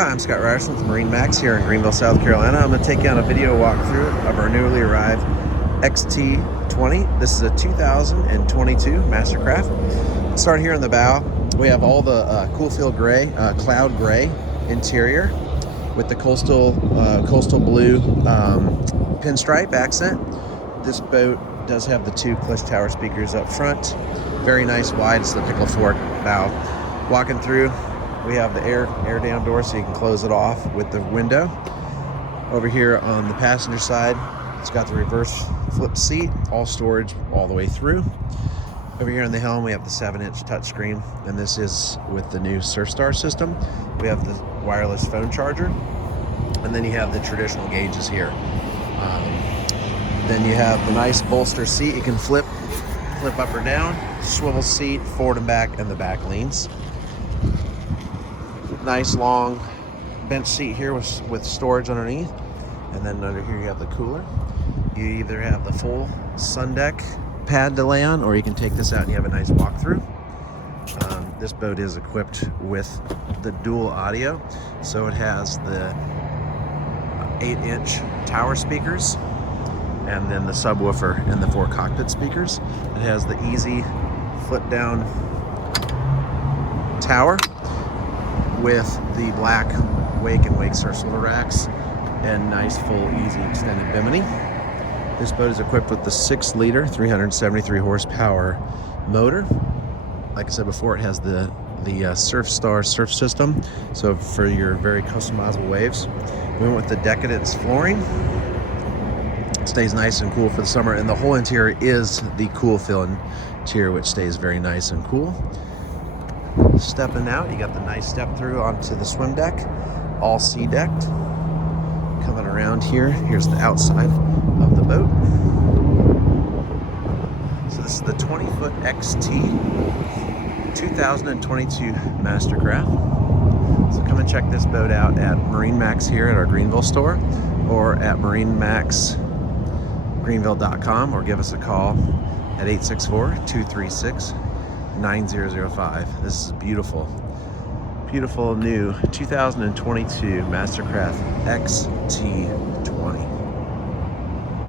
Hi, I'm Scott Ryerson with MarineMax here in Greenville, South Carolina. I'm going to take you on a video walkthrough of our newly arrived XT20. This is a 2022 Mastercraft. Start here in the bow. We have all the cool feel gray, cloud gray interior with the coastal blue pinstripe accent. This boat does have the two Cliff Tower speakers up front. Very nice wide. It's the pickle-fork bow. Walking through, we have the air down door so you can close it off with the window. Over here on the passenger side, it's got the reverse flip seat, all storage all the way through. Over here on the helm, we have the 7-inch touchscreen, and this is with the new SurfStar system. We have the wireless phone charger, and then you have the traditional gauges here. Then you have the nice bolster seat. You can flip up or down, swivel seat, forward and back, and the back leans. Nice long bench seat here with storage underneath, and then under here you have the cooler. You either have the full sun deck pad to lay on, or you can take this out and you have a nice walkthrough. This boat is equipped with the dual audio, so it has the 8-inch tower speakers and then the subwoofer and the 4 cockpit speakers. It has the easy flip down tower with the black wake and wake surf swivel racks and nice full easy extended bimini. This boat is equipped with the 6-liter 373 horsepower motor. Like I said before, it has the SurfStar surf system, so for your very customizable waves. We went with the Decadence flooring. It stays nice and cool for the summer, and the whole interior is the cool feel interior, which stays very nice and cool. Stepping out, you got the nice step through onto the swim deck, all sea decked. Coming around here, here's the outside of the boat. So this is the 20-foot XT 2022 Mastercraft. So come and check this boat out at MarineMax here at our Greenville store, or at MarineMaxGreenville.com, or give us a call at 864-236-9005. This is a beautiful new 2022 Mastercraft XT20.